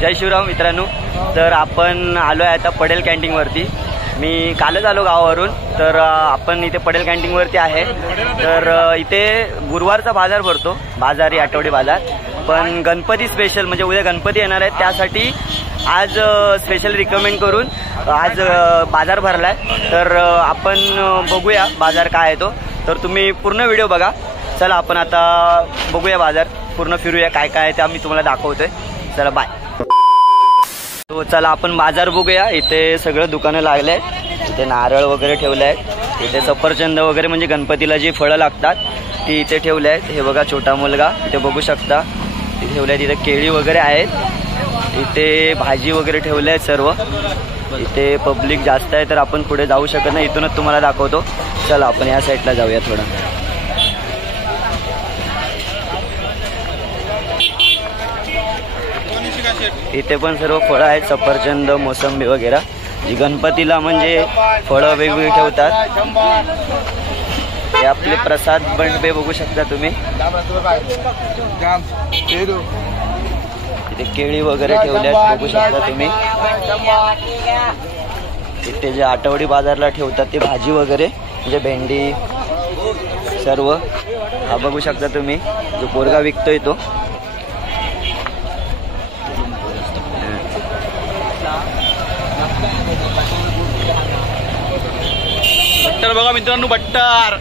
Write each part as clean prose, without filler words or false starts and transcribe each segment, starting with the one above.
जय शिवराम मित्रांनो. तर आपण आलो आहे आता पडेल कॅन्टीनवरती. मी कालच आलो गावावरून. तर आपण इथे पडेल कॅन्टीनवरती आहे. तर इथे गुरुवारचा बाजार भरतो, बाजारी आठवडी बाजार. पण गणपती स्पेशल म्हणजे उद्या गणपती येणार आहेत त्यासाठी आज स्पेशल रिकमेंड करून आज बाजार भरलाय. तर आपण बघूया बाजार काय आहे तो. तर तुम्ही पूर्ण व्हिडिओ बघा. चला आपण आता बघूया बाजार, पूर्ण फिरूया काय काय आहे ते आम्ही तुम्हाला दाखवतोय. चला बाय. तो चला आपण बाजार बघूया. इथे सगळं दुकानं लागले आहेत. इथे नारळ वगैरे ठेवले आहेत. इथे सफरचंद वगैरे म्हणजे गणपतीला जी फळं लागतात ती इथे ठेवले आहेत. हे बघा छोटा मुलगा इथे बघू शकता इथे ठेवले आहेत. इथे केळी वगैरे आहेत. इथे भाजी वगैरे ठेवले आहेत सर्व. इथे पब्लिक जास्त आहे तर आपण पुढे जाऊ शकत नाही, इथूनच तुम्हाला दाखवतो. चला आपण या साईडला जाऊया थोडं. इथे पण सर्व फळं आहेत, सफरचंद, मोसंबी वगैरे. जी गणपतीला म्हणजे फळं वेगवेगळी ठेवतात. हे आपले प्रसाद बंडबे बघू शकता तुम्ही. इथे केळी वगैरे ठेवल्यात बघू शकता तुम्ही. इथे जे आठवडी बाजारला ठेवतात ते भाजी वगैरे म्हणजे भेंडी सर्व हा बघू शकता तुम्ही. जो पोरगा विकतोय तो. बट्टर बघा मित्रांनो, बट्टर.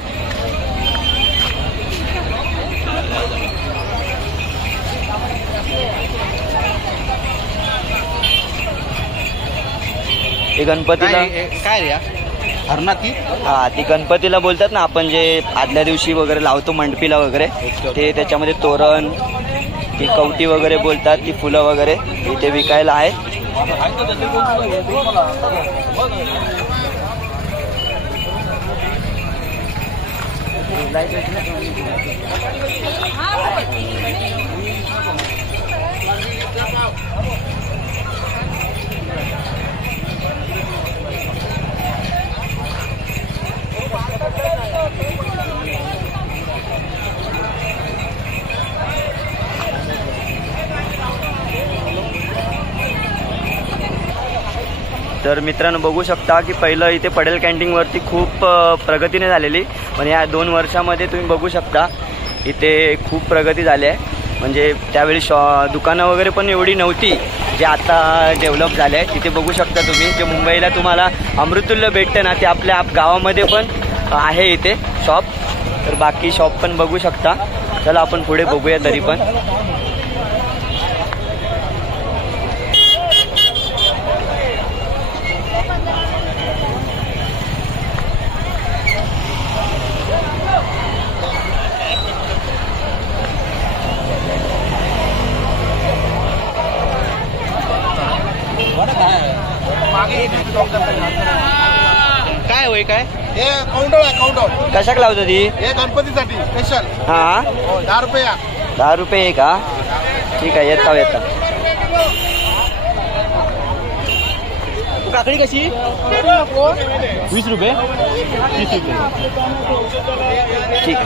हे गणपतीला काय रे हरणाती. हा ती गणपतीला बोलतात ना आपण, जे आदल्या दिवशी वगैरे लावतो मंडपीला वगैरे, ते त्याच्यामध्ये तोरण, ती कवटी वगैरे बोलतात, ती फुलं वगैरे इथे विकायला आहे. तर मित्रांनो बघू शकता की पहिलं इथे पडेल कॅन्टीनवरती खूप प्रगतीने झालेली, पण या 2 वर्षामध्ये तुम्ही बघू शकता इथे खूप प्रगती झाली आहे. म्हणजे त्यावेळी दुकानं वगैरे पण एवढी नव्हती जे आता डेव्हलप झाले आहे. तिथे बघू शकता तुम्ही जे मुंबईला तुम्हाला अमृतुल्य भेटतं ना ते आपल्या गावामध्ये पण आहे इथे शॉप. तर बाकी शॉप पण बघू शकता. चला आपण पुढे बघूया तरी पण. काय होय काय हे काउंटर आहे. काउंटर कशाक लावतो ती? हे गणपतीसाठी स्पेशल. हा 10 रुपये. 10 रुपये आहे का? ठीक आहे, येता येता. काकडी कशी? 20 रुपये. 30 रुपये. ठीक आहे.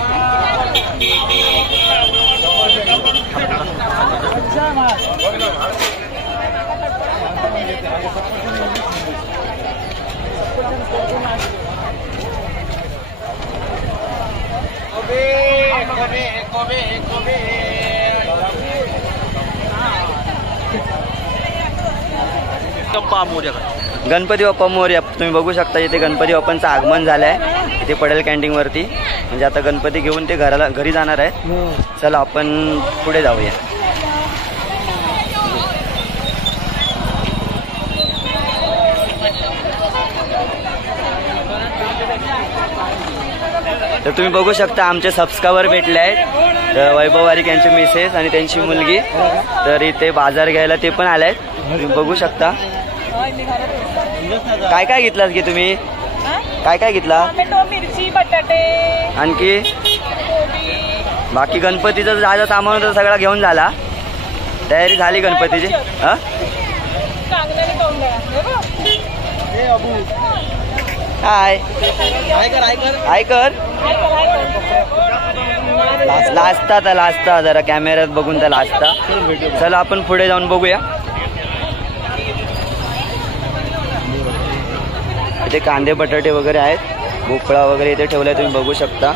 गणपती बाप्पा मोरया. तुम्ही बघू शकता इथे गणपती बाप्पांचं आगमन झालं आहे इथे पडेल कॅन्टीनवरती. म्हणजे आता गणपती घेऊन ते घरी जाणार आहेत. चला आपण पुढे जाऊया. तर तुम्ही बघू शकता आमचे सबस्क्रायबर भेटले आहेत. वैभव वारीक यांचे मिसेस आणि त्यांची मुलगी. तर इथे बाजार घ्यायला ते पण आले आहेत. तुम्ही बघू शकता. काय काय घेतलास की तुम्ही? काय काय घेतला? मिरची, बटाटे, आणखी बाकी गणपतीचं जायचं सामान होतं सगळा घेऊन झाला. तयारी झाली गणपतीची. हा हाय हाय कर. लाजता जरा कॅमेऱ्यात बघून त्या लाजता. चला आपण पुढे जाऊन बघूया. इथे कांदे बटाटे वगैरे आहेत, भोपळा वगैरे इथे ठेवलाय तुम्ही बघू शकता.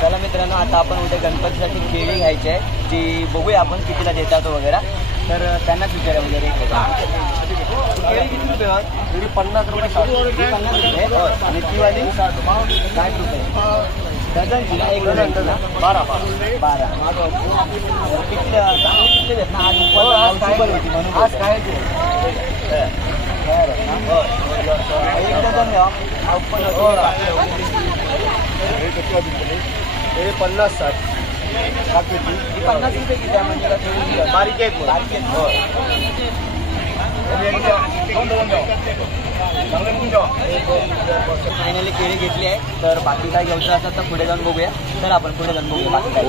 चला मित्रांनो, आता आपण उद्या गणपतीसाठी केळी घ्यायची आहे, ती बघूया आपण कितीला देतात वगैरे. तर त्यांनाच विचारा वगैरे. केळी किती रुपये? 50 रुपये. 50 रुपये. आणि ती वाली 60 रुपये डझन. एक डझन 12. किती देत ना? आज होती म्हणून आज काय एक डझन द्या. 50-60 50 रुपये किती आहे म्हणजे बारीक आहेत. फायनली केळी घेतली आहे. तर बाकी काय घ्यायचं असं तर पुढे जाऊन बघूया. तर आपण पुढे जाऊन बघूया बाकी काय.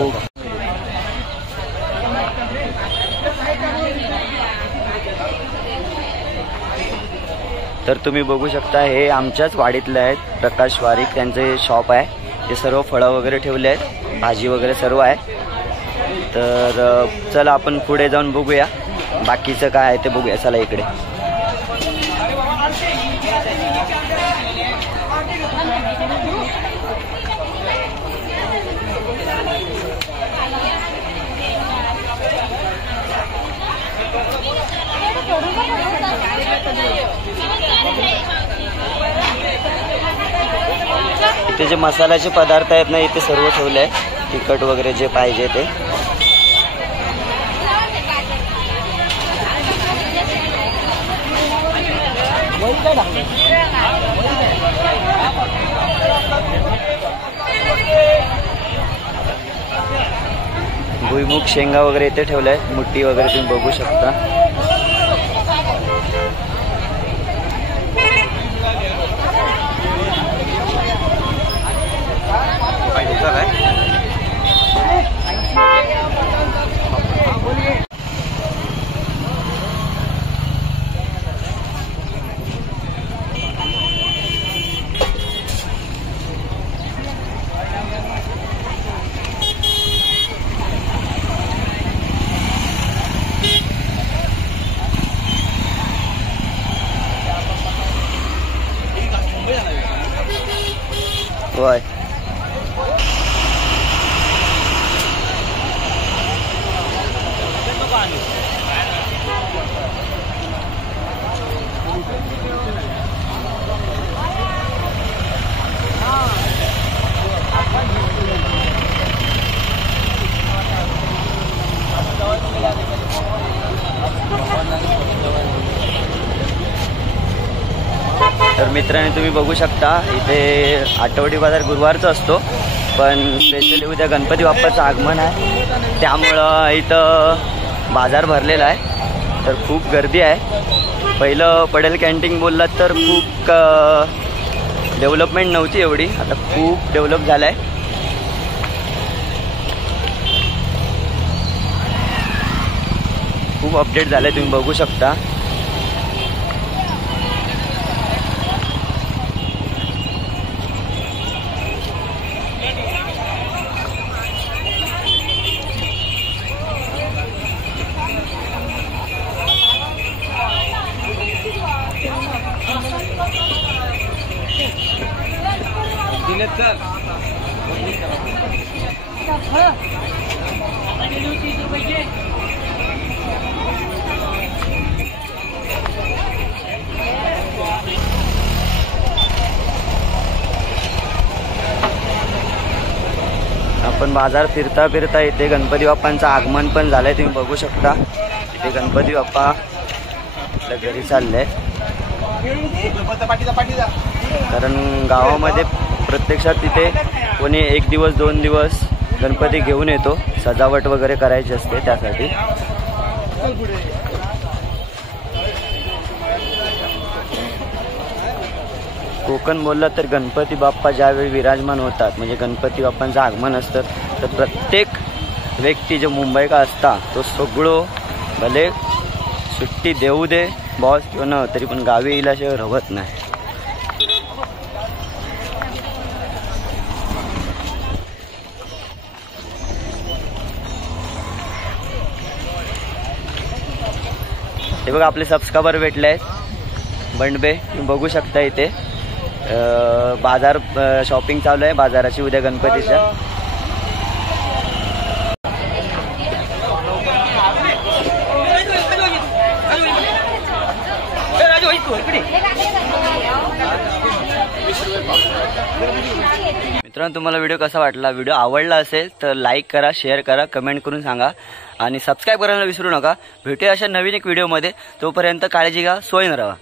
तर तुम्ही बघू शकता हे आमच्याच वाडीतले आहेत, प्रकाश वारीक. त्यांचे शॉप आहे. ते सर्व फळं वगैरे ठेवले आहेत, भाजी वगैरे सर्व आहे. तर चला आपण पुढे जाऊन बघूया बाकीचं काय आहे ते बघूया. चला इकडे. इथे जे मसाल्याचे पदार्थ आहेत ना, इथे सर्व ठेवले आहे. तिखट वगैरे जे पाहिजे ते. भुईमुग शेंगा वगैरे इथे ठेवलाय. मुठी वगैरे तुम्ही बघू शकता. होय. तर मित्रांनो तुम्ही बघू शकता इथे आठवडी बाजार गुरुवारचा असतो, पण स्पेशली उद्या गणपती बाप्पाचं आगमन आहे, त्यामुळं इथं बाजार भरलेला आहे. तर खूप गर्दी आहे. पहिलं पडेल कॅन्टीन बोललात तर खूप डेव्हलपमेंट नव्हती एवढी, आता खूप डेव्हलप झालं आहे. खूप अपडेट झालं आहे, तुम्ही बघू शकता. आपण बाजार फिरता फिरता इथे गणपती बाप्पांचं आगमन पण झालंय, तुम्ही बघू शकता. इथे गणपती बाप्पा आपल्या घरी चालले, कारण गावामध्ये प्रत्यक्षात तिथे कोणी 1 दिवस 2 दिवस गणपती घेऊन येतो, सजावट वगैरे करायची असते त्यासाठी. कोकण बोललं तर गणपती बाप्पा ज्यावेळी विराजमान होतात म्हणजे गणपती बाप्पांचं आगमन असतं तर प्रत्येक व्यक्ती जो मुंबईका असता तो सगळो भले सुट्टी देऊ दे बॉस किंवा न तरी पण गावी येईल्याशिवाय रवत नाही. हे बघा आपले सबस्क्रायबर भेटले आहेत बंडबे, तुम्ही बघू शकता इथे बाजार शॉपिंग चालू आहे बाजाराची उद्या गणपतीच्या. मित्रांनो तुम्हाला व्हिडिओ कसा वाटला, व्हिडिओ आवडला असेल तर लाईक करा, शेअर करा, कमेंट करून सांगा आणि सबस्क्राईब करायला विसरू नका. भेटूया अशा नवीन एक व्हिडिओमध्ये. तोपर्यंत काळजी घ्या, सोयीनं राहा.